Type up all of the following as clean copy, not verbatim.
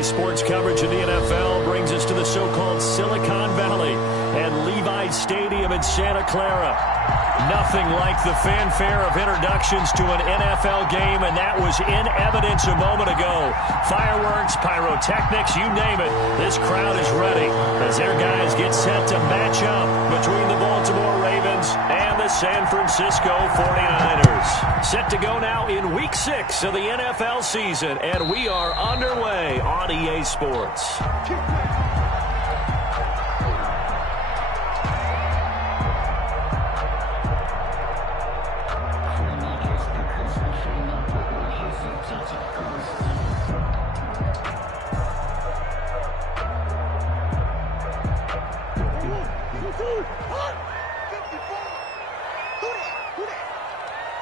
Today's sports coverage of the NFL brings us to the so-called Silicon Valley and Levi's Stadium in Santa Clara. Nothing like the fanfare of introductions to an NFL game, and that was in evidence a moment ago. Fireworks, pyrotechnics, you name it. This crowd is ready as their guys get set to match up between the Baltimore Ravens and the San Francisco 49ers. Set to go now in Week 6 of the NFL season, and we are underway on EA Sports.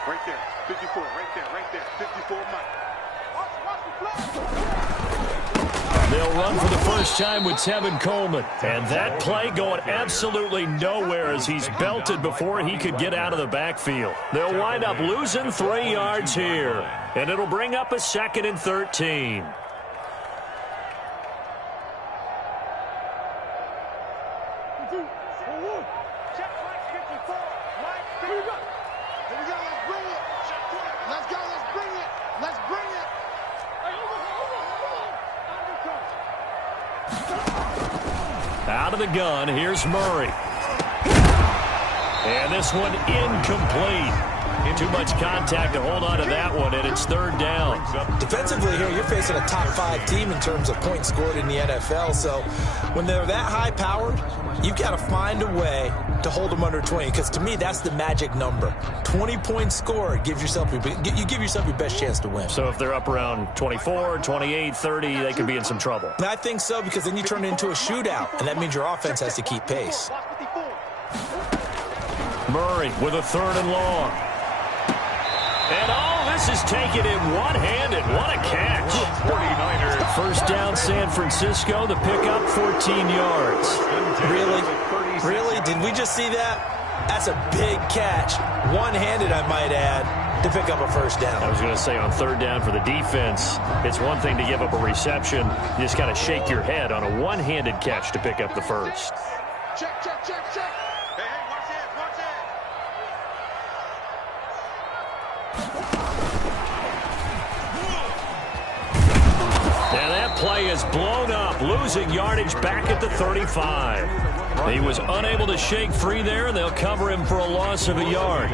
Right there, 54, right there, 54 Mike. They'll run for the first time with Tevin Coleman. And that play going absolutely nowhere as he's belted before he could get out of the backfield. They'll wind up losing 3 yards here. And it'll bring up a 2nd and 13. Out of the gun, here's Murray. And this one incomplete. Too much contact to hold on to that one, and it's 3rd down. Defensively here, you're facing a top 5 team in terms of points scored in the NFL. So when they're that high-powered, you've got to find a way to hold them under 20, because to me, that's the magic number. 20 points scored, you give yourself your best chance to win. So if they're up around 24, 28, 30, they could be in some trouble. I think so, because then you turn it into a shootout, and that means your offense has to keep pace. Murray with a 3rd and long. And all this is taken in one-handed. What a catch. 49ers. First down, San Francisco. The pickup, 14 yards. Really? Did we just see that? That's a big catch. One-handed, I might add, to pick up a first down. I was going to say on 3rd down for the defense, it's one thing to give up a reception. You just got to shake your head on a one-handed catch to pick up the first. Check. Hey, watch it. Now that play is blown up, losing yardage back at the 35. He was unable to shake free there. They'll cover him for a loss of a yard.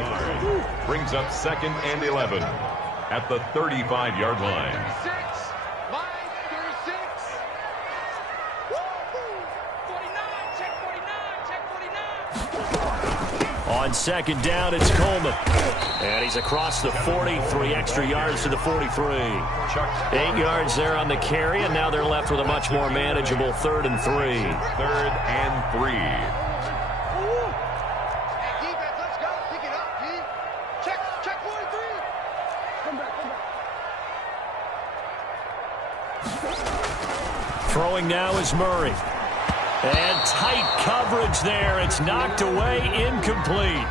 Brings up 2nd and 11 at the 35-yard line. On 2nd down, it's Coleman. And he's across the 40, 3 extra yards to the 43. 8 yards there on the carry, and now they're left with a much more manageable 3rd and 3. 3rd and 3. Defense, let's go. Pick it up, G. Check 43. Come back. Throwing now is Murray. And tight coverage there. It's knocked away, incomplete.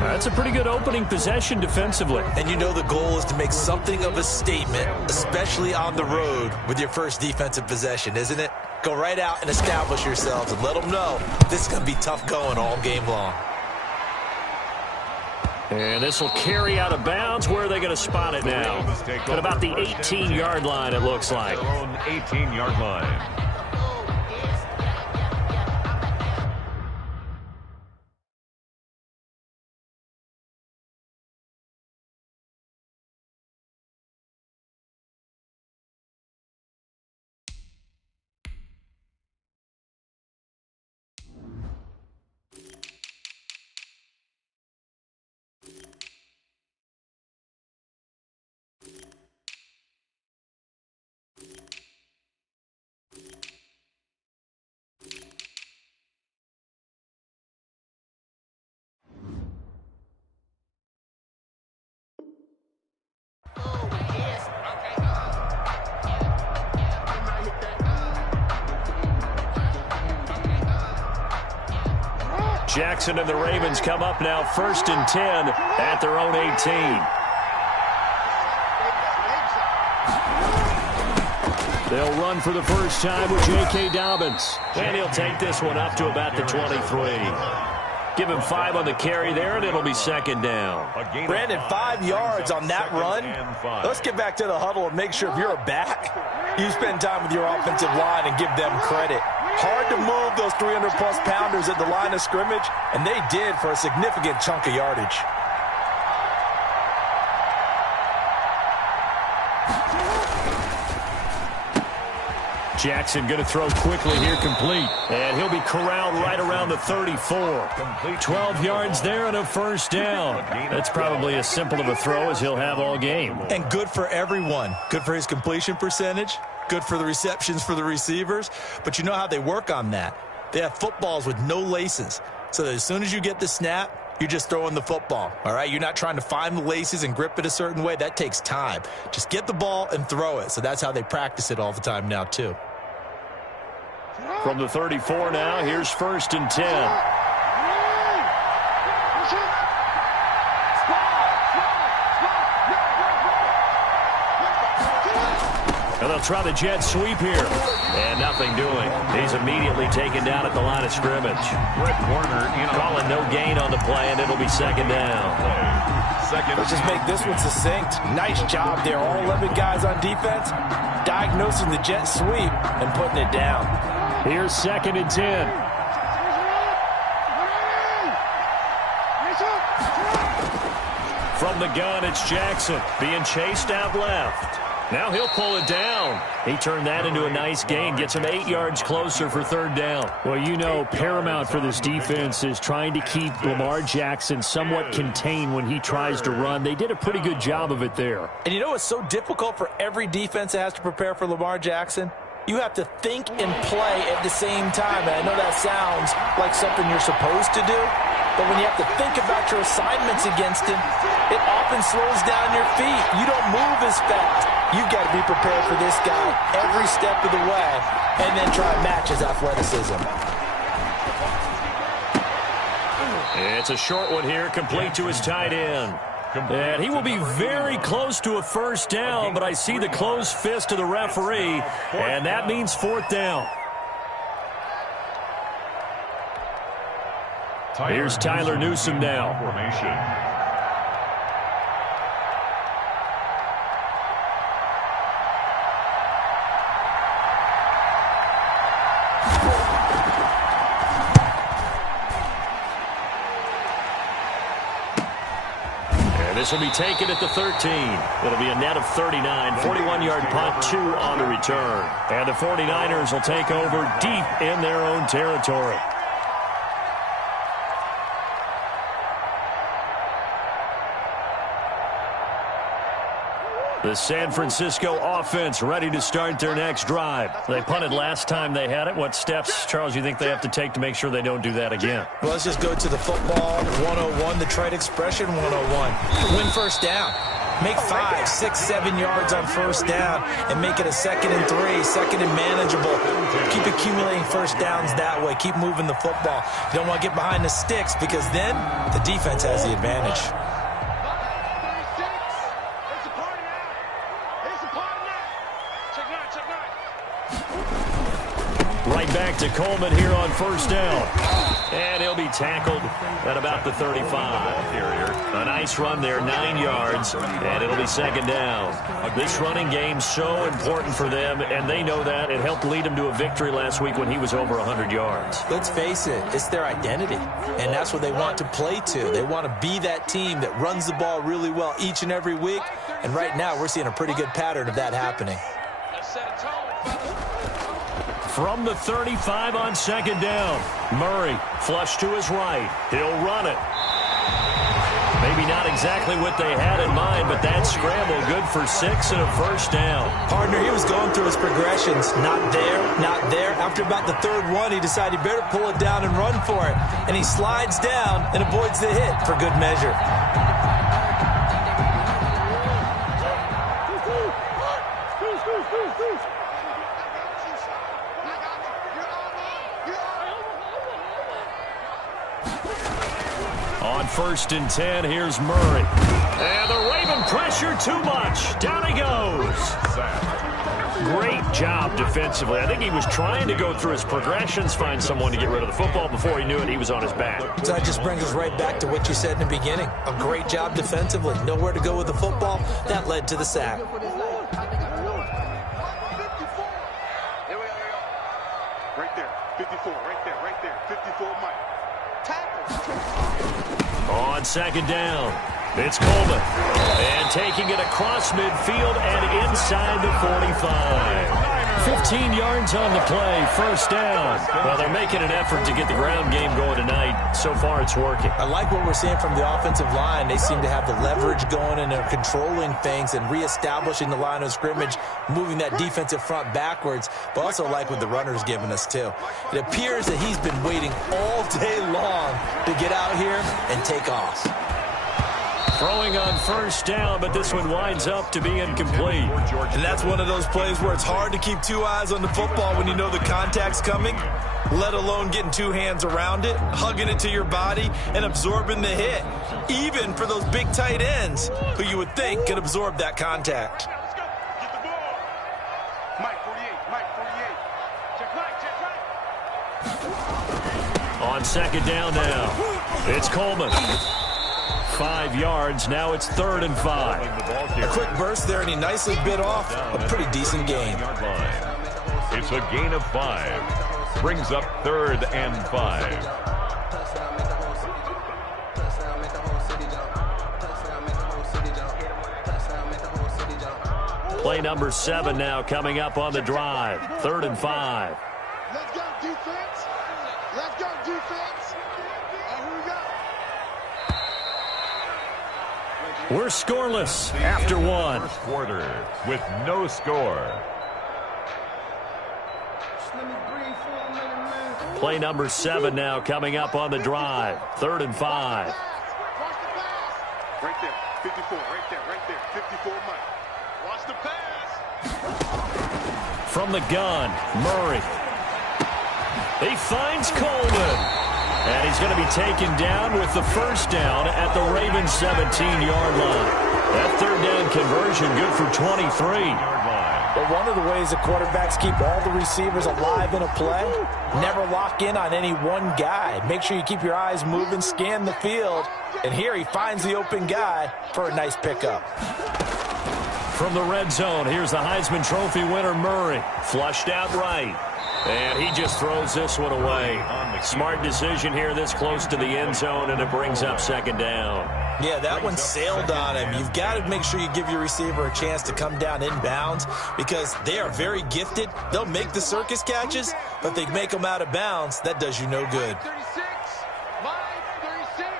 That's a pretty good opening possession defensively. And you know the goal is to make something of a statement, especially on the road with your first defensive possession, isn't it? Go right out and establish yourselves and let them know this is going to be tough going all game long. And this will carry out of bounds. Where are they going to spot it now? At about the 18-yard line, it looks like. 18-yard line. Jackson and the Ravens come up now 1st and 10 at their own 18. They'll run for the first time with J.K. Dobbins. And he'll take this one up to about the 23. Give him 5 on the carry there, and it'll be second down. Brandon, 5 yards on that run. Let's get back to the huddle and make sure if you're a back, you spend time with your offensive line and give them credit. Hard to move those 300-plus pounders at the line of scrimmage, and they did for a significant chunk of yardage. Jackson going to throw quickly here, complete. And he'll be corralled right around the 34. 12 yards there and a first down. That's probably as simple of a throw as he'll have all game. And good for everyone. Good for his completion percentage. Good for the receptions for the receivers. But you know how they work on that. They have footballs with no laces. So that as soon as you get the snap, you're just throwing the football, all right? You're not trying to find the laces and grip it a certain way. That takes time. Just get the ball and throw it. So that's how they practice it all the time now, too. From the 34 now, here's 1st and 10. And they'll try the jet sweep here. And nothing doing. He's immediately taken down at the line of scrimmage. Brett Warner, calling no gain on the play, and it'll be second down. Let's just make this one succinct. Nice job there. All 11 guys on defense diagnosing the jet sweep and putting it down. Here's 2nd and 10. From the gun, it's Jackson being chased out left. Now he'll pull it down. He turned that into a nice gain. Gets him 8 yards closer for 3rd down. Well, you know, paramount for this defense is trying to keep Lamar Jackson somewhat contained when he tries to run. They did a pretty good job of it there. And you know what's so difficult for every defense that has to prepare for Lamar Jackson? You have to think and play at the same time. And I know that sounds like something you're supposed to do, but when you have to think about your assignments against him, it often slows down your feet. You don't move as fast. You've got to be prepared for this guy every step of the way and then try and match his athleticism. It's a short one here, complete to his tight end. And he will be very close to a first down, but I see the closed fist of the referee, and that means 4th down. Here's Tyler Newsome now. This will be taken at the 13. It'll be a net of 39, 41-yard punt, 2 on the return. And the 49ers will take over deep in their own territory. The San Francisco offense ready to start their next drive. They punted last time they had it. What steps, Charles, you think they have to take to make sure they don't do that again? Well, let's just go to the football 101, the trade expression 101. Win first down. Make 5, 6, 7 yards on first down and make it a 2nd and 3, 2nd and manageable. Keep accumulating first downs that way. Keep moving the football. You don't want to get behind the sticks because then the defense has the advantage. Right back to Coleman here on first down. And he'll be tackled at about the 35. A nice run there, 9 yards, and it'll be second down. This running game's so important for them, and they know that. It helped lead them to a victory last week when he was over 100 yards. Let's face it, it's their identity, and that's what they want to play to. They want to be that team that runs the ball really well each and every week, and right now we're seeing a pretty good pattern of that happening. From the 35 on second down, Murray flush to his right. He'll run it. Maybe not exactly what they had in mind, but that scramble good for 6 and a first down. Partner, he was going through his progressions. Not there, not there. After about the 3rd one, he decided he better pull it down and run for it. And he slides down and avoids the hit for good measure. On 1st and 10, here's Murray. And the Raven pressure too much. Down he goes. Great job defensively. I think he was trying to go through his progressions, find someone to get rid of the football. Before he knew it, he was on his back. So that just brings us right back to what you said in the beginning. A great job defensively. Nowhere to go with the football. That led to the sack. Here we go. Right there. 54. Right there. 54, Mike. Tackle. On second down, it's Coleman. And taking it across midfield and inside the 45. 15 yards on the play, first down. Well, they're making an effort to get the ground game going tonight. So far, it's working. I like what we're seeing from the offensive line. They seem to have the leverage going, and they're controlling things and reestablishing the line of scrimmage, moving that defensive front backwards, but also like what the runner's giving us, too. It appears that he's been waiting all day long to get out here and take off. Throwing on first down, but this one winds up to be incomplete. And that's one of those plays where it's hard to keep two eyes on the football when you know the contact's coming, let alone getting two hands around it, hugging it to your body, and absorbing the hit, even for those big tight ends who you would think could absorb that contact. Let's go. Get the ball. Mike 48. Check right. On second down now, it's Coleman. 5 yards. Now it's 3rd and 5. A quick burst there, and he nicely bit off a pretty decent gain. It's a gain of 5. Brings up 3rd and 5. Play number 7 now coming up on the drive. 3rd and 5. Let's go, defense. Let's go, defense. And here we go. We're scoreless after one. First quarter with no score. Play number 7 now coming up on the drive. 3rd and 5. Watch the pass. Right there. 54. Right there. 54, Mike. Watch the pass. From the gun, Murray. He finds Coleman. And he's going to be taken down with the first down at the Ravens' 17-yard line. That 3rd down conversion good for 23. But one of the ways the quarterbacks keep all the receivers alive in a play, never lock in on any one guy. Make sure you keep your eyes moving, scan the field. And here he finds the open guy for a nice pickup. From the red zone, here's the Heisman Trophy winner, Murray. Flushed out right. And he just throws this one away. Smart decision here this close to the end zone, and it brings up 2nd down. Yeah, that one sailed on him. You've got to make sure you give your receiver a chance to come down inbounds because they are very gifted. They'll make the circus catches, but they make them out of bounds. That does you no good. 36. Mike 36.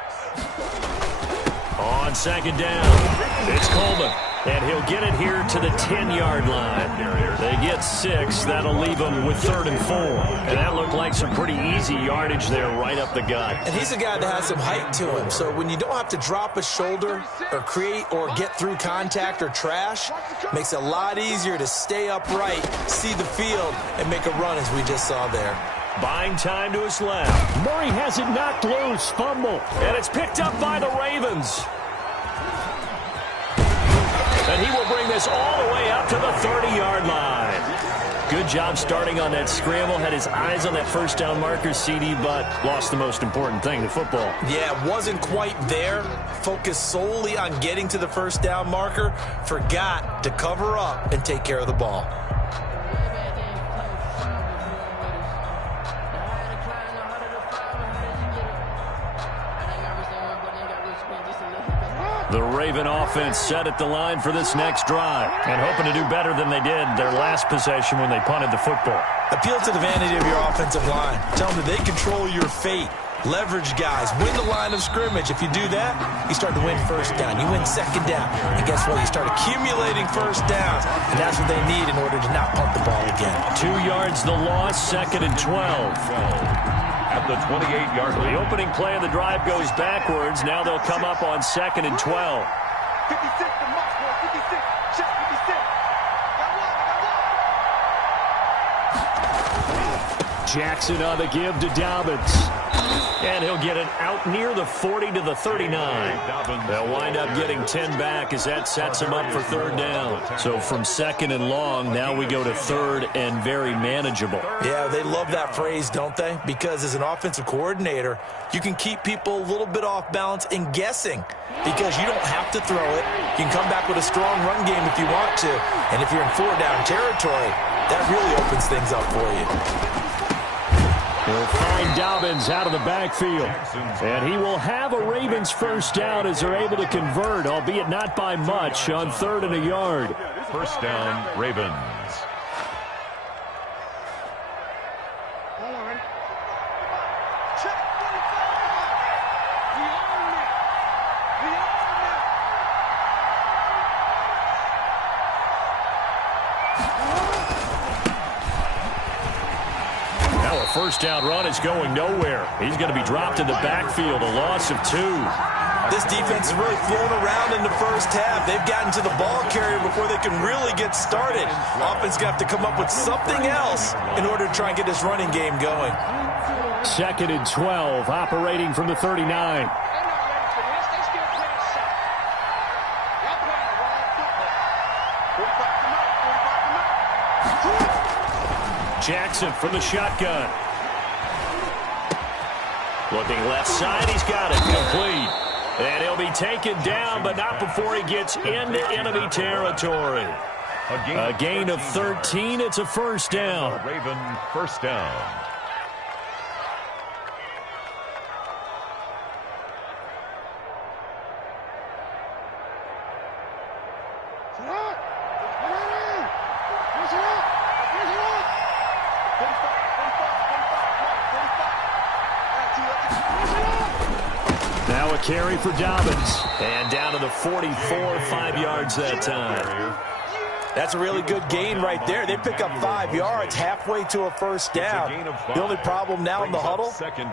On 2nd down, it's Coleman. And he'll get it here to the 10-yard line. They get 6. That'll leave them with 3rd and 4. And that looked like some pretty easy yardage there right up the gut. And he's a guy that has some height to him. So when you don't have to drop a shoulder or create or get through contact or trash, makes it a lot easier to stay upright, see the field, and make a run as we just saw there. Buying time to his left. Murray has it knocked loose. Fumble. And it's picked up by the Ravens. And he will bring this all the way up to the 30-yard line. Good job starting on that scramble. Had his eyes on that first down marker, CD, but lost the most important thing, the football. Yeah, wasn't quite there. Focused solely on getting to the first down marker. Forgot to cover up and take care of the ball. The Raven offense set at the line for this next drive and hoping to do better than they did their last possession when they punted the football. Appeal to the vanity of your offensive line. Tell them that they control your fate. Leverage guys. Win the line of scrimmage. If you do that, you start to win first down. You win 2nd down. And guess what? You start accumulating first downs. And that's what they need in order to not punt the ball again. 2 yards the loss, 2nd and 12. At the 28-yard line. The opening play of the drive goes backwards. Now they'll come up on 2nd and 12. 56 to Mike, 56. Check 56. Got one. Jackson on the give to Dobbins. And he'll get it out near the 40 to the 39. They'll wind up getting 10 back as that sets them up for third down. So from second and long, now we go to third and very manageable. Yeah, they love that phrase, don't they? Because as an offensive coordinator, you can keep people a little bit off balance and guessing because you don't have to throw it. You can come back with a strong run game if you want to. And if you're in four-down territory, that really opens things up for you. He'll find Dobbins out of the backfield. And he will have a Ravens first down as they're able to convert, albeit not by much, on 3rd and a yard. First down, Ravens. First down run is going nowhere. He's going to be dropped in the backfield, a loss of 2. This defense is really flown around in the first half. They've gotten to the ball carrier before they can really get started. Offense going to have to come up with something else in order to try and get this running game going. 2nd and 12, operating from the 39. Jackson from the shotgun. Looking left side, he's got it, complete. And he'll be taken down, but not before he gets into enemy territory. A gain of 13, it's a first down. Raven, first down. Carry for Dobbins. And down to the 44, 5 yards that time. That's a really good gain right there. They pick up 5 yards halfway to a first down. The only problem now in the huddle,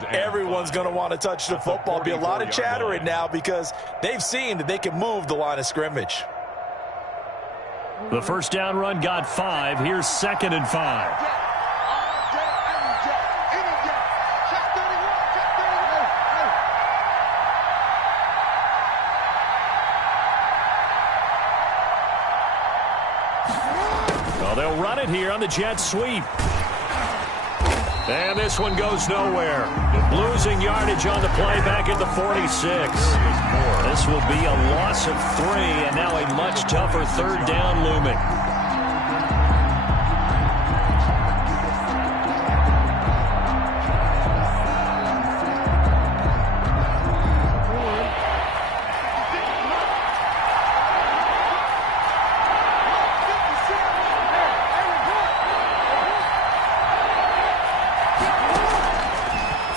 everyone's going to want to touch the football. There'll be a lot of chattering now because they've seen that they can move the line of scrimmage. The first down run got 5. Here's 2nd and 5. They'll run it here on the jet sweep. And this one goes nowhere. Losing yardage on the play back at the 46. This will be a loss of 3, and now a much tougher third down looming.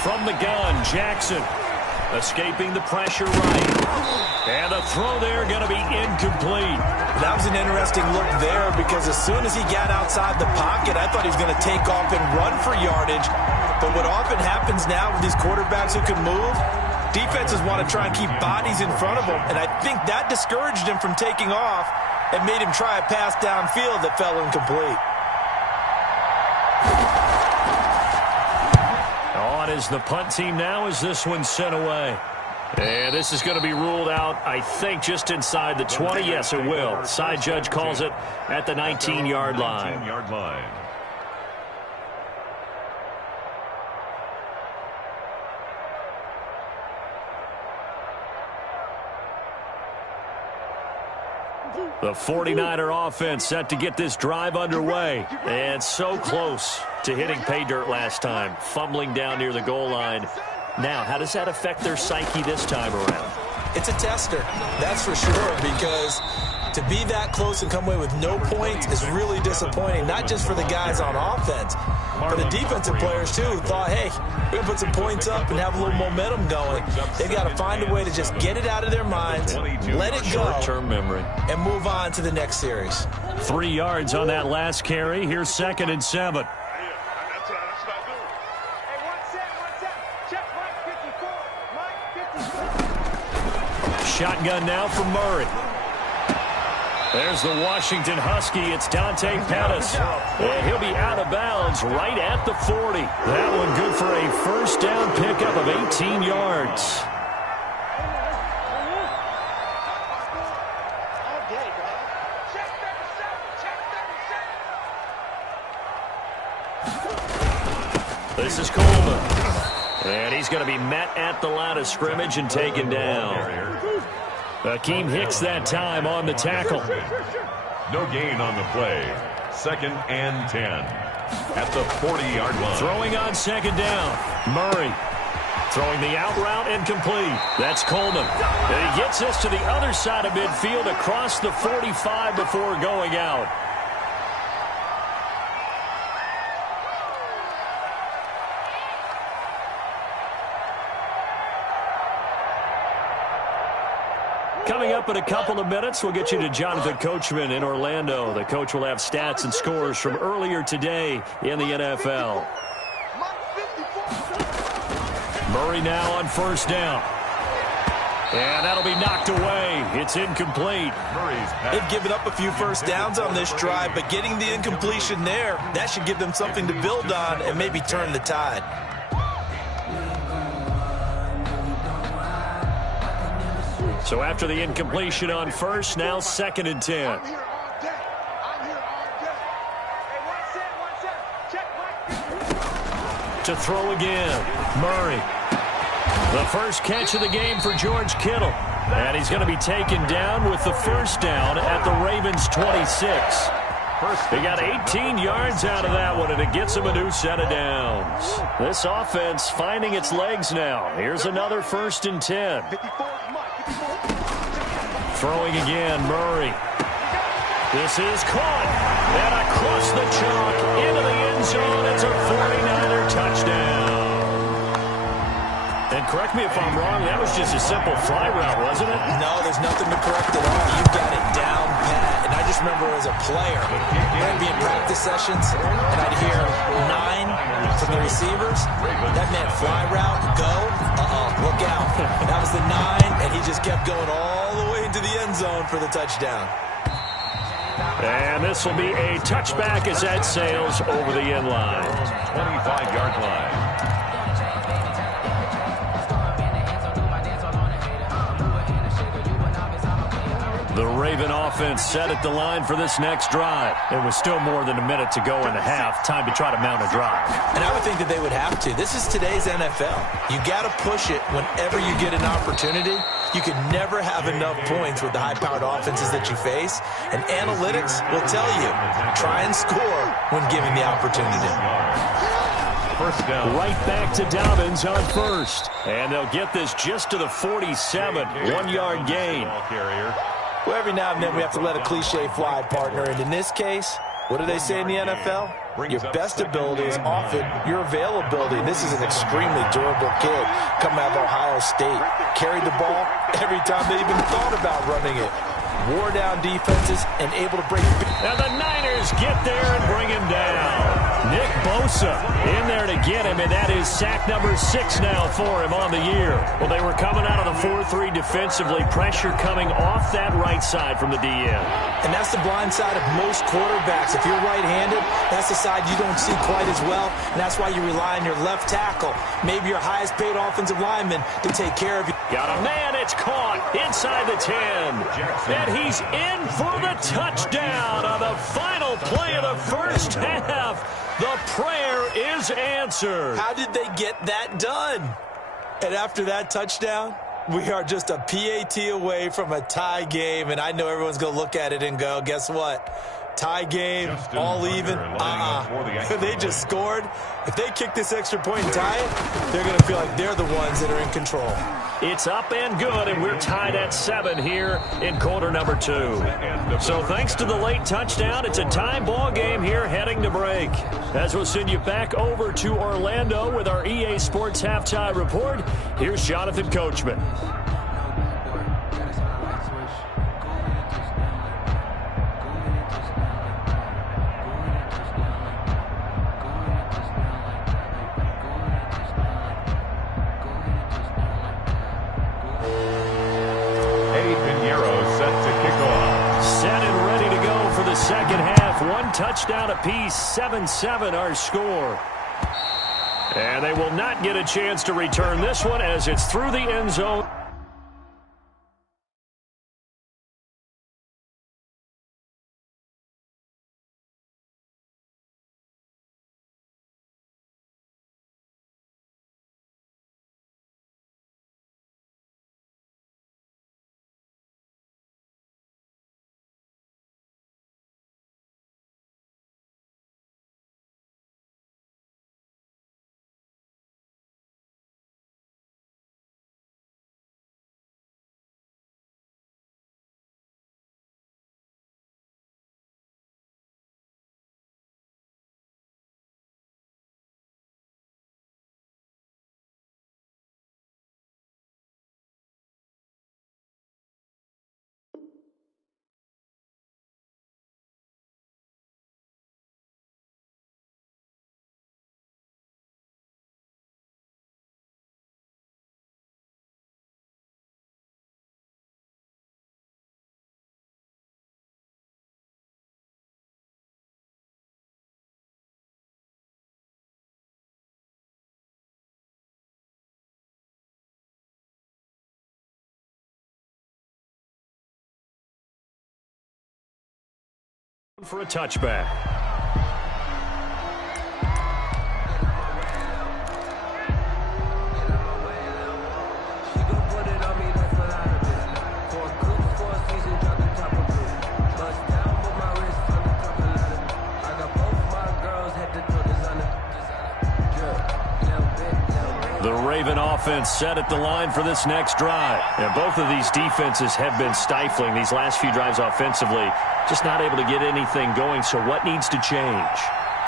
From the gun, Jackson escaping the pressure right. And the throw there going to be incomplete. That was an interesting look there because as soon as he got outside the pocket, I thought he was going to take off and run for yardage. But what often happens now with these quarterbacks who can move, defenses want to try and keep bodies in front of them. And I think that discouraged him from taking off and made him try a pass downfield that fell incomplete. Is the punt team now as this one's sent away. And this is going to be ruled out, I think, just inside the 20. Yes, it will. Side judge calls it at the 19-yard line. 19-yard line. The 49er offense set to get this drive underway. And so close to hitting pay dirt last time, fumbling down near the goal line. Now, how does that affect their psyche this time around? It's a tester, that's for sure, because to be that close and come away with no points is really disappointing, not just for the guys on offense, but the defensive players, too, who thought, hey, we're going to put some points up and have a little momentum going. They've got to find a way to just get it out of their minds, let it go, short-term memory, and move on to the next series. 3 yards on that last carry. Here's 2nd and 7. Shotgun now for Murray. There's the Washington Husky. It's Dante Pettis. And he'll be out of bounds right at the 40. That one good for a first down pickup of 18 yards. This is Coleman. And he's going to be met at the line of scrimmage and taken down. Akeem Hicks that time on the tackle. No gain on the play. 2nd and 10. At the 40-yard line. Throwing on 2nd down. Murray. Throwing the out route and complete. That's Coleman. And he gets us to the other side of midfield across the 45 before going out. Coming up in a couple of minutes, we'll get you to Jonathan Coachman in Orlando. The coach will have stats and scores from earlier today in the NFL. Murray now on 1st down. And that'll be knocked away. It's incomplete. They've given up a few first downs on this drive, but getting the incompletion there, that should give them something to build on and maybe turn the tide. So after the incompletion on 1st, now 2nd and 10. I'm here all day. Hey, To throw again. Murray. The first catch of the game for George Kittle. And he's going to be taken down with the first down at the Ravens' 26. They got 18 yards out of that one, and it gets them a new set of downs. This offense finding its legs now. Here's another 1st and 10. Throwing again, Murray. This is caught. And across the chalk into the end zone. It's a 49er touchdown. And correct me if I'm wrong, that was just a simple fly route, wasn't it? No, there's nothing to correct at all. You got it down pat. And I just remember as a player, I'd be in practice sessions, and I'd hear 9 from the receivers. That meant fly route, go, look out. That was the 9, and he just kept going all the way into the end zone for the touchdown. And this will be a touchback as that sails over the end line. 25-yard line. The Raven offense set at the line for this next drive. It was still more than a minute to go in the half. Time to try to mount a drive. And I would think that they would have to. This is today's NFL. You got to push it whenever you get an opportunity. You can never have enough points with the high-powered offenses that you face. And analytics will tell you, try and score when given the opportunity. First down. Right back to Dobbins on 1st. And they'll get this just to the 47. 1-yard gain. Well, every now and then we have to let a cliche fly, partner. And in this case, what do they say in the NFL? Your best ability is often your availability. And this is an extremely durable kid coming out of Ohio State. Carried the ball every time they even thought about running it. Wore down defenses and able to break. And the Niners get there and bring him down. Nick Bosa in there to get him, and that is sack number 6 now for him on the year. Well, they were coming out of the 4-3 defensively. Pressure coming off that right side from the DN. And that's the blind side of most quarterbacks. If you're right-handed, that's the side you don't see quite as well, and that's why you rely on your left tackle, maybe your highest-paid offensive lineman, to take care of you. Got a man, it's caught inside the 10. And he's in for the touchdown on the final play of the first half. The prayer is answered. How did they get that done? And after that touchdown, we are just a PAT away from a tie game. And I know everyone's going to look at it and go, guess what? Tie game, all even. They just scored. If they kick this extra point and tie it, they're going to feel like they're the ones that are in control. It's up and good, and we're tied at 7 here in quarter number 2. So thanks to the late touchdown, it's a tie ball game here heading to break. As we'll send you back over to Orlando with our EA Sports Halftime Report, here's Jonathan Coachman. Set and ready to go for the second half. One touchdown apiece, 7-7 our score. And they will not get a chance to return this one as it's through the end zone. For a touchback. The Raven offense set at the line for this next drive. And both of these defenses have been stifling these last few drives offensively. Just not able to get anything going, so what needs to change?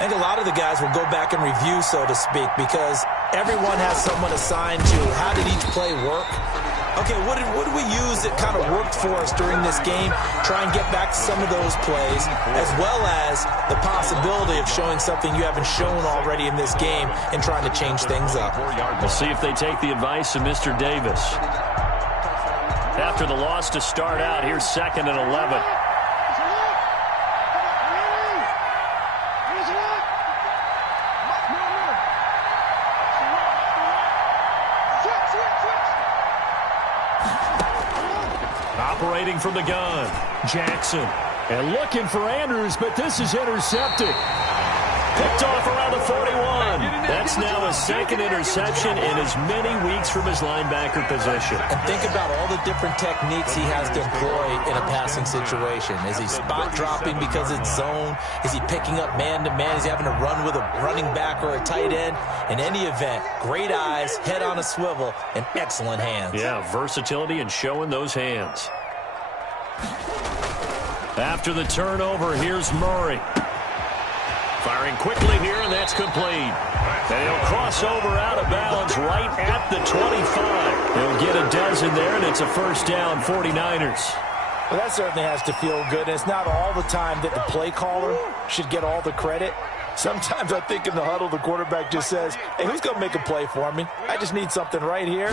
I think a lot of the guys will go back and review, so to speak, because everyone has someone assigned to how did each play work. Okay, what did we use that kind of worked for us during this game? Try and get back to some of those plays, as well as the possibility of showing something you haven't shown already in this game and trying to change things up. We'll see if they take the advice of Mr. Davis. After the loss to start out, here's 2nd and 11. Operating from the gun, Jackson. And looking for Andrews, but this is intercepted. Picked off around the 41. That's now a 2nd interception in as many weeks from his linebacker position. And think about all the different techniques he has to employ in a passing situation. Is he spot dropping because it's zone? Is he picking up man-to-man? Is he having to run with a running back or a tight end? In any event, great eyes, head on a swivel, and excellent hands. Yeah, versatility and showing those hands. After the turnover, here's Murray. Firing quickly here, and that's complete. And he'll cross over out of bounds right at the 25. He'll get a dozen there, and it's a first down, 49ers. Well, that certainly has to feel good. It's not all the time that the play caller should get all the credit. Sometimes I think in the huddle, the quarterback just says, hey, who's going to make a play for me? I just need something right here.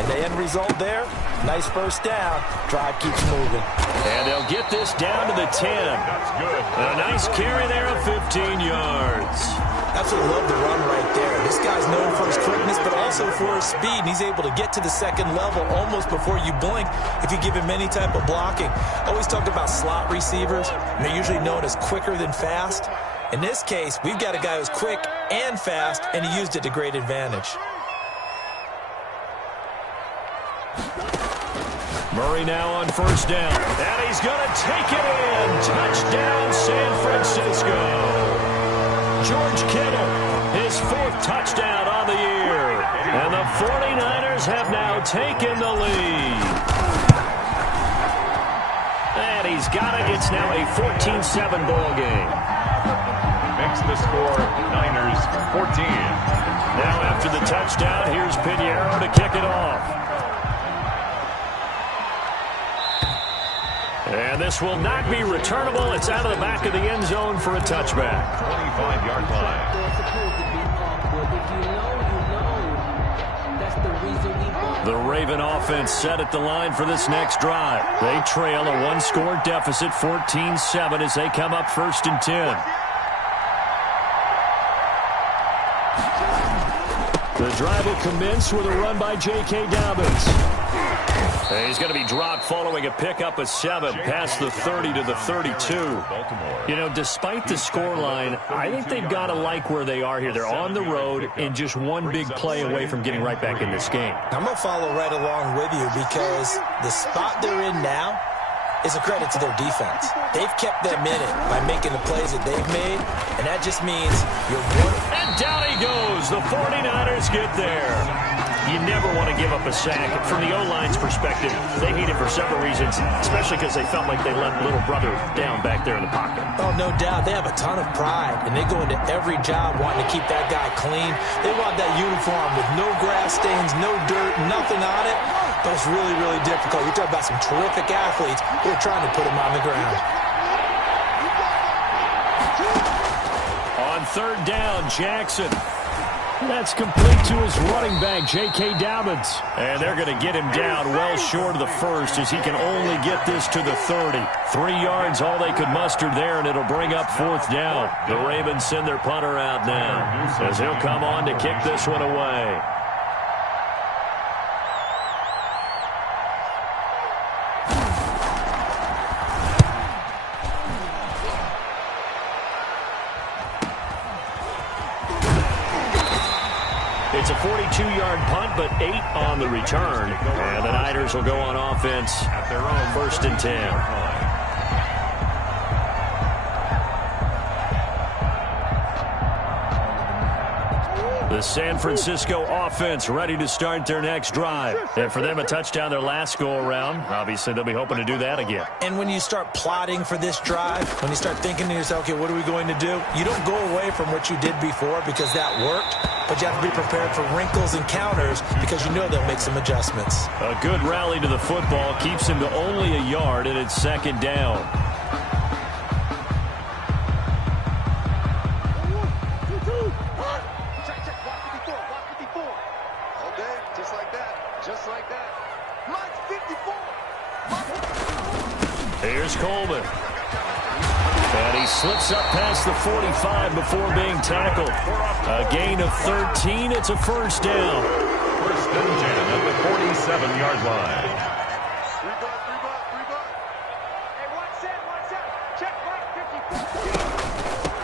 And the end result there, nice first down. Drive keeps moving. And they'll get this down to the 10. That's good. And a nice carry there of 15 yards. Absolutely love the run right there. This guy's known for his quickness, but also for his speed. And he's able to get to the second level almost before you blink if you give him any type of blocking. Always talked about slot receivers. And they're usually known as quicker than fast. In this case, we've got a guy who's quick and fast, and he used it to great advantage. Murray now on first down. And he's going to take it in. Touchdown, San Francisco. George Kittle, his 4th touchdown on the year. And the 49ers have now taken the lead. And he's got it. It's now a 14-7 ball game. Makes the score Niners 14. Now after the touchdown, here's Pinheiro to kick it off. And this will not be returnable. It's out of the back of the end zone for a touchback. 25-yard line. The Raven offense set at the line for this next drive. They trail a one-score deficit, 14-7, as they come up 1st and 10. The drive will commence with a run by J.K. Dobbins. He's going to be dropped following a pickup of 7 past the 30 to the 32. You know, despite the scoreline, I think they've got to like where they are here. They're on the road and just one big play away from getting right back in this game. I'm going to follow right along with you because the spot they're in now is a credit to their defense. They've kept them in it by making the plays that they've made, and that just means you're one. And down he goes. The 49ers get there. You never want to give up a sack. From the O-line's perspective, they need it for several reasons, especially because they felt like they let little brother down back there in the pocket. Oh, no doubt. They have a ton of pride, and they go into every job wanting to keep that guy clean. They want that uniform with no grass stains, no dirt, nothing on it, but it's really, really difficult. You're talking about some terrific athletes who are trying to put him on the ground. On 3rd down, Jackson. That's complete to his running back, J.K. Dobbins. And they're going to get him down well short of the 1st as he can only get this to the 30. 3 yards, all they could muster there, and it'll bring up 4th down. The Ravens send their punter out now as he'll come on to kick this one away. It's a 42-yard punt, but 8 on the return. And the Niners will go on offense at their own 1st and 10. The San Francisco offense ready to start their next drive. And for them, a touchdown their last go-around. Obviously, they'll be hoping to do that again. And when you start plotting for this drive, when you start thinking to yourself, okay, what are we going to do? You don't go away from what you did before because that worked, but you have to be prepared for wrinkles and counters because you know they'll make some adjustments. A good rally to the football keeps him to only a yard, and it's 2nd down. Here's Coleman. And he slips up past the 45 before being tackled. A gain of 13. It's a 1st down. 1st and 10 at the 47-yard line.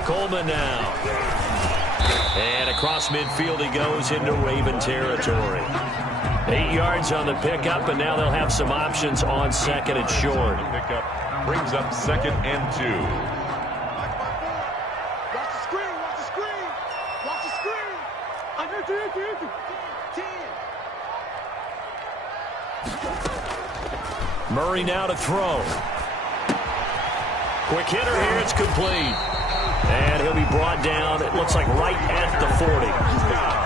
Coleman now. And across midfield he goes into Raven territory. 8 yards on the pickup, and now they'll have some options on 2nd and short. Pickup brings up 2nd and 2. Watch the screen, watch the screen. Watch the screen. I heard you. 10. Murray now to throw. Quick hitter here, it's complete. And he'll be brought down, it looks like right at the 40.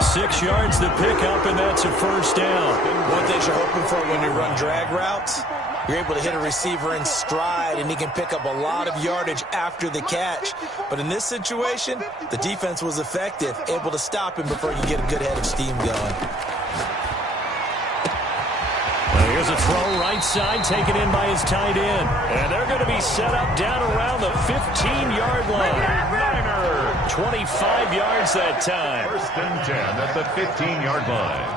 6 yards to pick up, and that's a 1st down. One thing you're hoping for when you run drag routes, you're able to hit a receiver in stride, and he can pick up a lot of yardage after the catch. But in this situation, the defense was effective, able to stop him before you get a good head of steam going. Here's a throw right side, taken in by his tight end. And they're going to be set up down around the 15-yard line. 25 yards that time. 1st and 10 at the 15-yard line.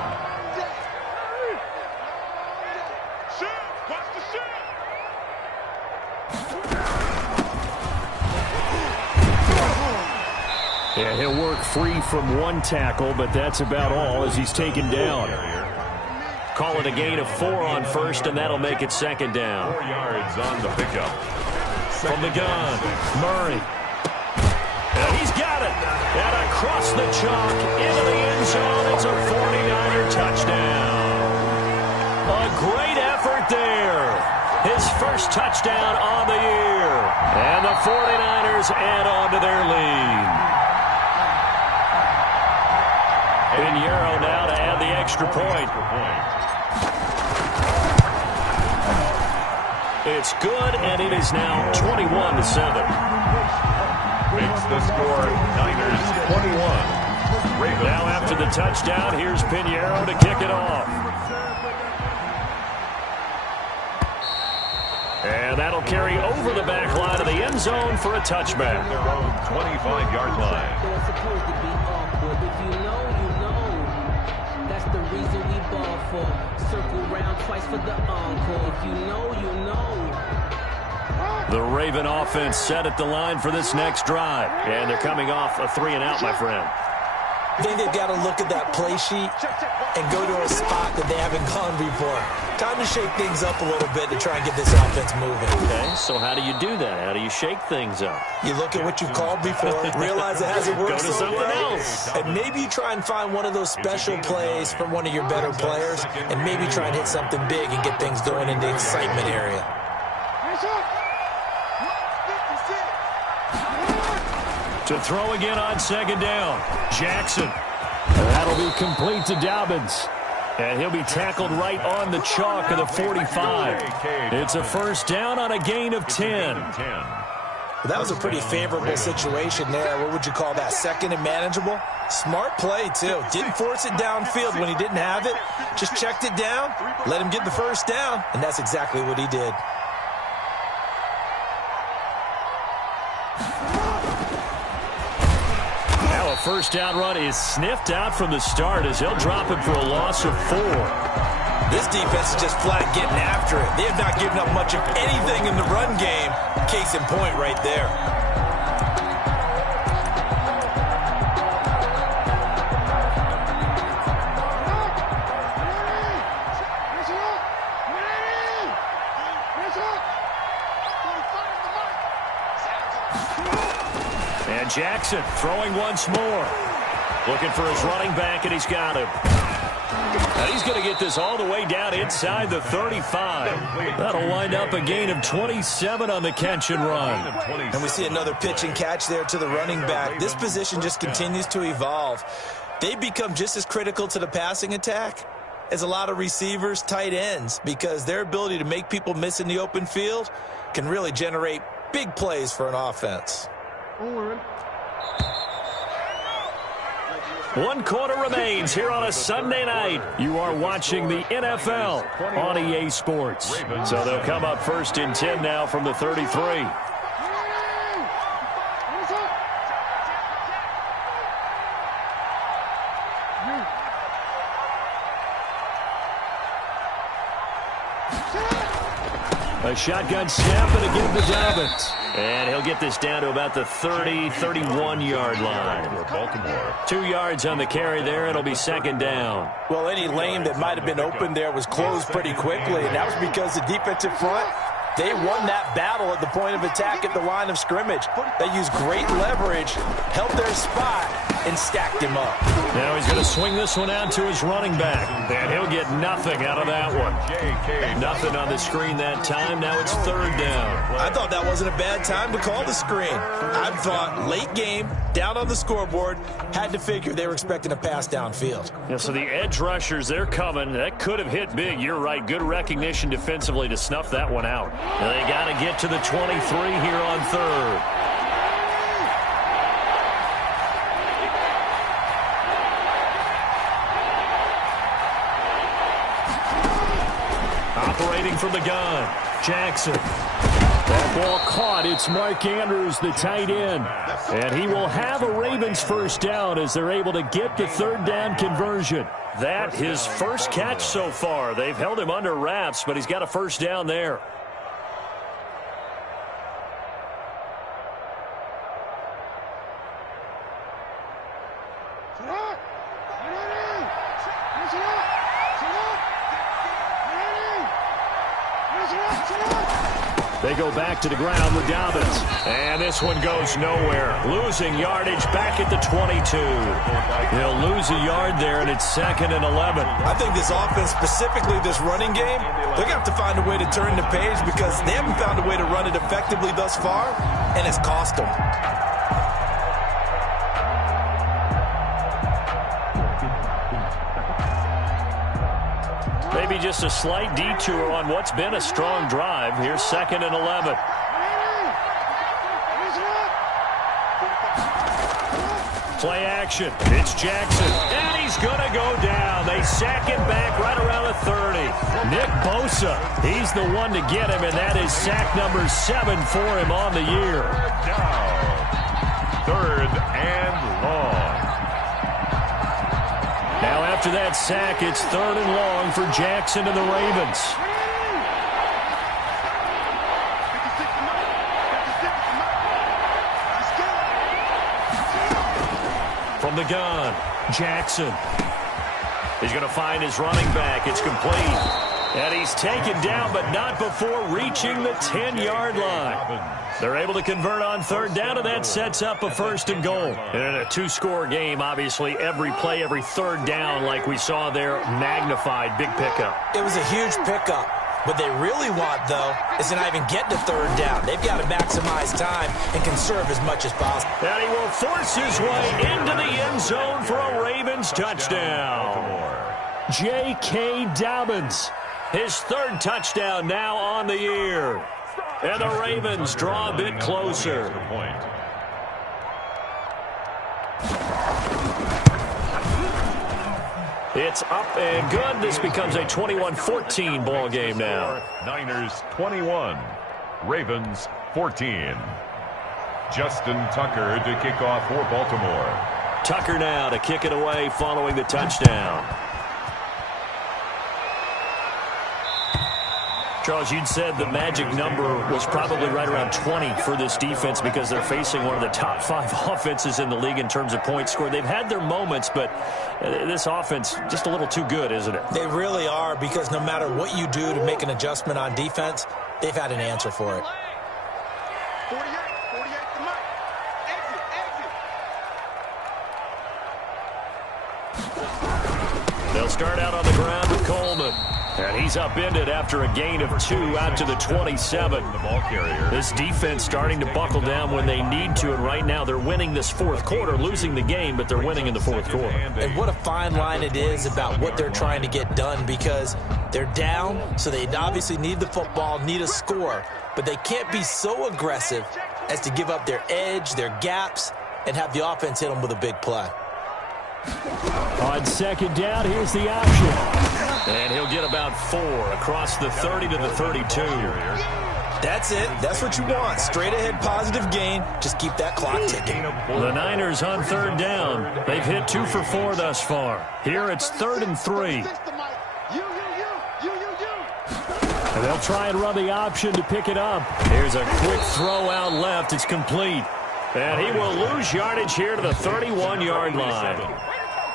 Yeah, he'll work free from one tackle, but that's about all as he's taken down. Call it a gain of 4 on 1st, and that'll make it 2nd down. 4 yards on the pickup. From the gun, Murray. And he's got it. And across the chalk, into the end zone. It's a 49er touchdown. A great effort there. His first touchdown on the year. And the 49ers add on to their lead. Pinheiro now to add the extra point. It's good, and it is now 21-7. Makes the score Niners 21, Now after the touchdown, here's Pinheiro to kick it off. And that'll carry over the back line of the end zone for a touchback. Their own 25-yard line. They're supposed to be awkward. If you know, you know. That's the reason we ball for. Circle round twice for the encore. If you know, you know. The Raven offense set at the line for this next drive. And they're coming off a 3-and-out, my friend. I think they've got to look at that play sheet and go to a spot that they haven't gone before. Time to shake things up a little bit to try and get this offense moving. Okay, so how do you do that? How do you shake things up? You look at what you've called before, realize it hasn't worked Go to so something well, else. and maybe you try and find one of those special plays from one of your better players, and maybe try and hit something big and get things going in the excitement area. To throw again on second down. Jackson. That'll be complete to Dobbins. And he'll be tackled right on the chalk of the 45. It's a first down on a gain of 10. Well, that was a pretty favorable situation there. What would you call that? Second and manageable? Smart play, too. Didn't force it downfield when he didn't have it. Just checked it down, let him get the first down, and that's exactly what he did. Now a first down run is sniffed out from the start as he'll drop it for a loss of 4. This defense is just flat getting after it. They have not given up much of anything in the run game. Case in point right there. And Jackson throwing once more. Looking for his running back, and he's got him. Now he's going to get this all the way down inside the 35. That'll wind up a gain of 27 on the catch and run. And we see another pitch and catch there to the running back. This position just continues to evolve. They become just as critical to the passing attack as a lot of receivers, tight ends, because their ability to make people miss in the open field can really generate big plays for an offense. 1 quarter remains here on a Sunday night. You are watching the NFL on EA Sports. So they'll come up first and 10 now from the 33. A shotgun snap and again to Dobbins. And he'll get this down to about the 30, 31-yard line. 2 yards on the carry there. It'll be second down. Well, any lane that might have been open there was closed pretty quickly, and that was because the defensive front, they won that battle at the point of attack at the line of scrimmage. They used great leverage, held their spot, and stacked him up. Now he's going to swing this one out to his running back. And he'll get nothing out of that one. Nothing on the screen that time. Now it's third down. I thought that wasn't a bad time to call the screen. I thought late game, down on the scoreboard, had to figure they were expecting a pass downfield. Yeah, so the edge rushers, they're coming. That could have hit big. You're right. Good recognition defensively to snuff that one out. And they got to get to the 23 here on third. Operating from the gun, Jackson. That ball caught. It's Mark Andrews, the tight end. And he will have a Ravens first down as they're able to get the third down conversion. That his first catch so far. They've held him under wraps, but he's got a first down there. They go back to the ground with Dobbins. And this one goes nowhere. Losing yardage back at the 22. He'll lose a yard there, and it's second and 11. I think this offense, specifically this running game, they're going to have to find a way to turn the page because they haven't found a way to run it effectively thus far, and it's cost them. Maybe just a slight detour on what's been a strong drive. Here's second and 11. Play action. It's Jackson. And he's going to go down. They sack him back right around the 30. Nick Bosa, he's the one to get him, and that is sack number 7 for him on the year. Now, 3rd and long. Now after that sack, it's 3rd and long for Jackson and the Ravens. From the gun, Jackson. He's going to find his running back. It's complete. And he's taken down, but not before reaching the 10-yard line. They're able to convert on 3rd down, and that sets up a 1st and goal. And in a 2-score game, obviously, every play, every 3rd down, like we saw there, magnified. Big pickup. It was a huge pickup. What they really want, though, is to not even get to 3rd down. They've got to maximize time and conserve as much as possible. And he will force his way into the end zone for a Ravens touchdown. J.K. Dobbins, his 3rd touchdown now on the year. And the Ravens draw a bit closer. It's up and good. This becomes a 21-14 ball game now. Niners 21, Ravens 14. Justin Tucker to kick off for Baltimore. Tucker now to kick it away following the touchdown. Charles, you'd said the magic number was probably right around 20 for this defense because they're facing one of the top 5 offenses in the league in terms of points scored. They've had their moments, but this offense just a little too good, isn't it? They really are, because no matter what you do to make an adjustment on defense, they've had an answer for it. 48 to Mike. Exit. They'll start out on the ground with Coleman. And he's upended after a gain of 2 out to the 27. The ball carrier. This defense starting to buckle down when they need to, and right now they're winning this 4th quarter, losing the game, but they're winning in the 4th quarter. And what a fine line it is about what they're trying to get done, because they're down, so they obviously need the football, need a score, but they can't be so aggressive as to give up their edge, their gaps, and have the offense hit them with a big play. On 2nd down, here's the option. And he'll get about 4 across the 30 to the 32. That's it. That's what you want. Straight ahead positive gain. Just keep that clock ticking. The Niners on 3rd down. They've hit 2 for 4 thus far. Here it's 3rd and 3. And they'll try and run the option to pick it up. Here's a quick throw out left. It's complete. And he will lose yardage here to the 31-yard line.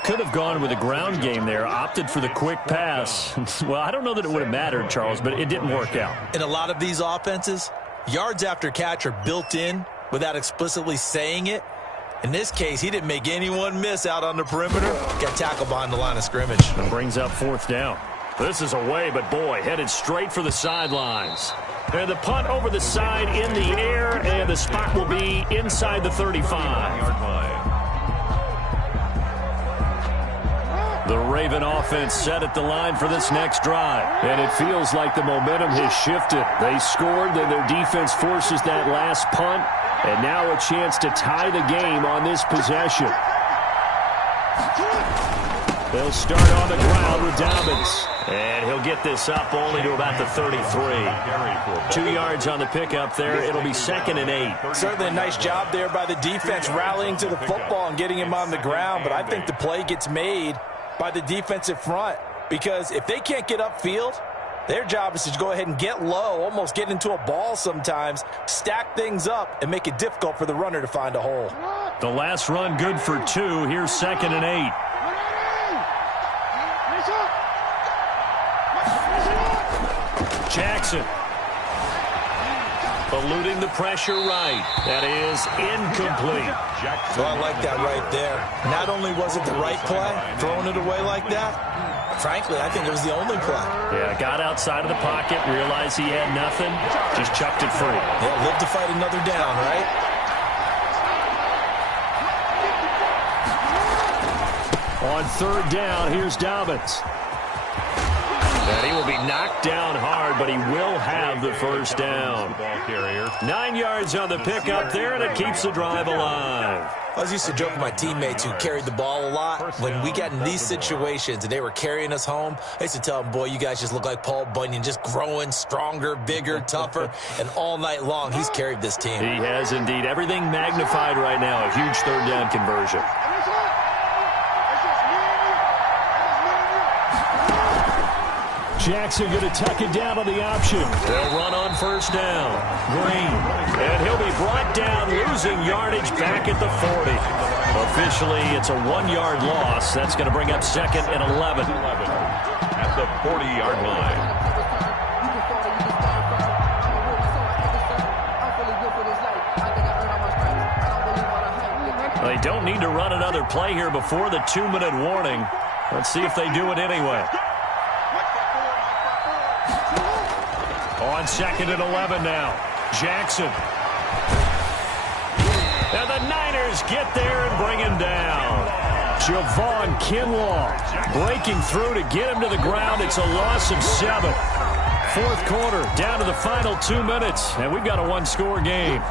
Could have gone with a ground game there, opted for the quick pass. Well, I don't know that it would have mattered, Charles, but it didn't work out. In a lot of these offenses, yards after catch are built in without explicitly saying it. In this case, he didn't make anyone miss out on the perimeter. Got tackled behind the line of scrimmage. And brings up 4th down. This is away, but boy, headed straight for the sidelines. And the punt over the side in the air, and the spot will be inside the 35. The Raven offense set at the line for this next drive. And it feels like the momentum has shifted. They scored, then their defense forces that last punt. And now a chance to tie the game on this possession. They'll start on the ground with Dobbins. And he'll get this up only to about the 33. 2 yards on the pickup there. It'll be 2nd and 8. Certainly a nice job there by the defense rallying to the football and getting him on the ground. But I think the play gets made by the defensive front, because if they can't get upfield, their job is to go ahead and get low, almost get into a ball sometimes, stack things up, and make it difficult for the runner to find a hole. The last run good for 2. Here's 2nd and 8. Jackson eluding the pressure right. That is incomplete. Well, I like that right there. Not only was it the right play, throwing it away like that, frankly, I think it was the only play. Yeah, got outside of the pocket, realized he had nothing, just chucked it free. Yeah, live to fight another down, right? On 3rd down, here's Dobbins. And he will be knocked down hard, but he will have the first down. 9 yards on the pickup there, and it keeps the drive alive. I was used to joke with my teammates who carried the ball a lot. When we got in these situations and they were carrying us home, I used to tell them, boy, you guys just look like Paul Bunyan, just growing stronger, bigger, tougher, and all night long he's carried this team. He has indeed. Everything magnified right now. A huge third down conversion. Jackson going to tuck it down on the option. They'll run on first down. Green. And he'll be brought down, losing yardage back at the 40. Officially, it's a 1-yard loss. That's going to bring up 2nd and 11. At the 40-yard line. They don't need to run another play here before the 2-minute warning. Let's see if they do it anyway. On 2nd and 11 now. Jackson. And the Niners get there and bring him down. Javon Kinlaw breaking through to get him to the ground. It's a loss of 7. Fourth quarter, down to the final 2 minutes, and we've got a one-score game.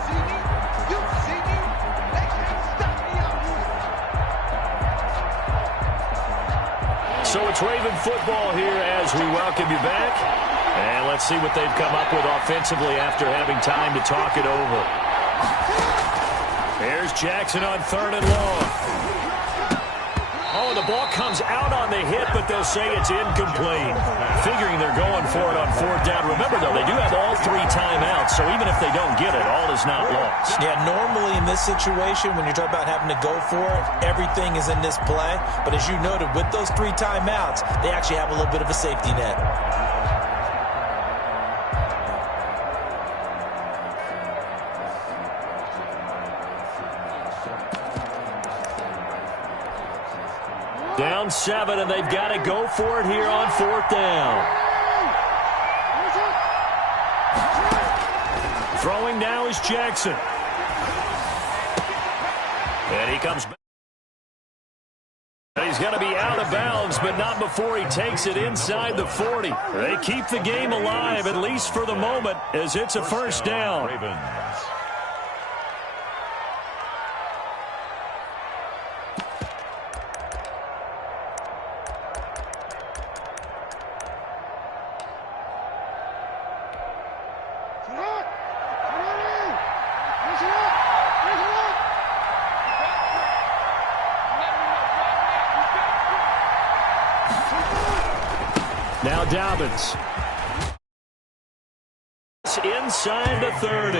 So it's Raven football here as we welcome you back. And let's see what they've come up with offensively after having time to talk it over. Here's Jackson on 3rd and long. Oh, the ball comes out on the hit, but they'll say it's incomplete. Figuring they're going for it on 4th down. Remember, though, they do have all 3 timeouts, so even if they don't get it, all is not lost. Yeah, normally in this situation, when you're talking about having to go for it, everything is in this play. But as you noted, with those 3 timeouts, they actually have a little bit of a safety net. Down 7, and they've got to go for it here on 4th down. Throwing now is Jackson. And he comes back. He's going to be out of bounds, but not before he takes it inside the 40. They keep the game alive, at least for the moment, as it's a first down. Now Dobbins. Inside the 30.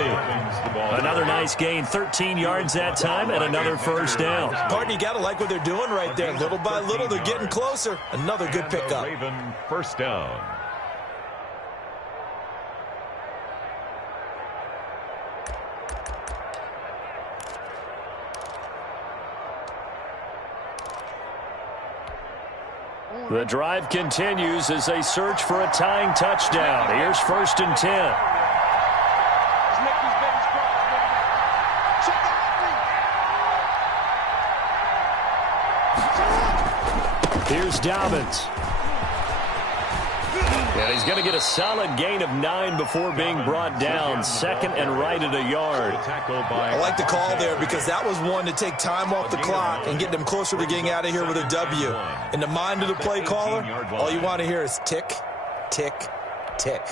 Another nice gain, 13 yards that time, and another first down. Pardon, you got to like what they're doing right there. Little by little, they're getting closer. Another good pickup. Raven first down. The drive continues as they search for a tying touchdown. Here's 1st and 10. Here's Dobbins. And he's going to get a solid gain of 9 before being brought down. 2nd and right at a yard. I like the call there because that was one to take time off the clock and get them closer to getting out of here with a W. In the mind of the play caller, all you want to hear is tick, tick, tick.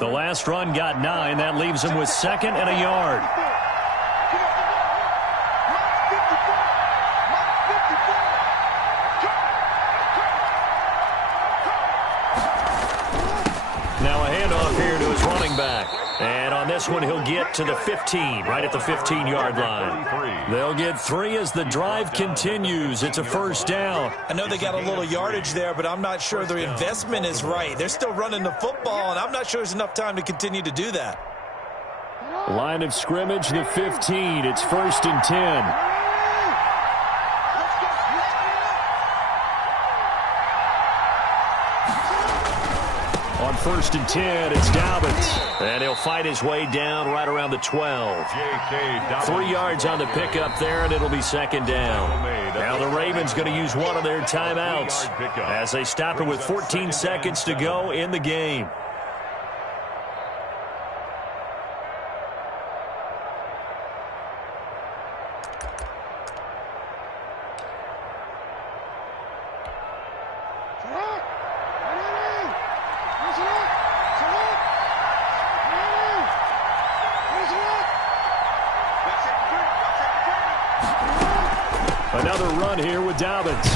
The last run got 9. That leaves him with 2nd and a yard. Now a handoff here to his running back. And on this one, he'll get to the 15, right at the 15-yard line. They'll get 3 as the drive continues. It's a first down. I know they got a little yardage there, but I'm not sure their investment is right. They're still running the football, and I'm not sure there's enough time to continue to do that. Line of scrimmage, the 15. It's 1st and 10. On 1st and 10. It's Dobbins. And he'll fight his way down right around the 12. 3 yards on the pickup there, and it'll be 2nd down. Now the Ravens going to use one of their timeouts as they stop it with 14 seconds to go in the game. Another run here with Dobbins.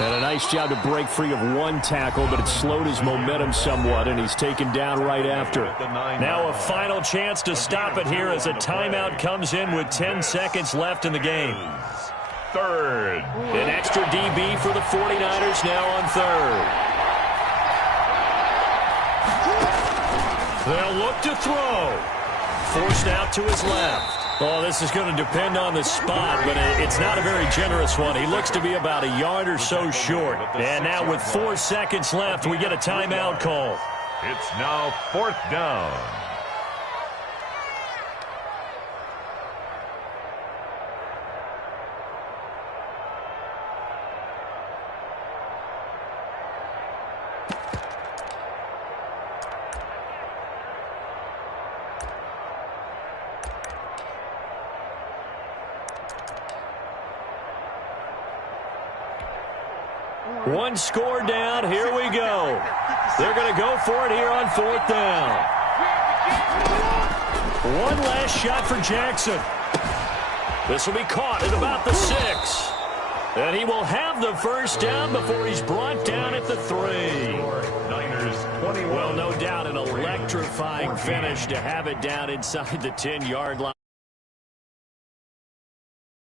And a nice job to break free of 1 tackle, but it slowed his momentum somewhat, and he's taken down right after. Now a final chance to stop it here as a timeout comes in with 10 seconds left in the game. 3rd. An extra DB for the 49ers now on 3rd. They'll look to throw. Forced out to his left. Oh, this is going to depend on the spot, but it's not a very generous one. He looks to be about a yard or so short. And now with 4 seconds left, we get a timeout call. It's now 4th down. One score down. Here we go. They're going to go for it here on 4th down. One last shot for Jackson. This will be caught at about the 6. And he will have the 1st down before he's brought down at the 3. Niners 21. Well, no doubt an electrifying finish to have it down inside the 10-yard line.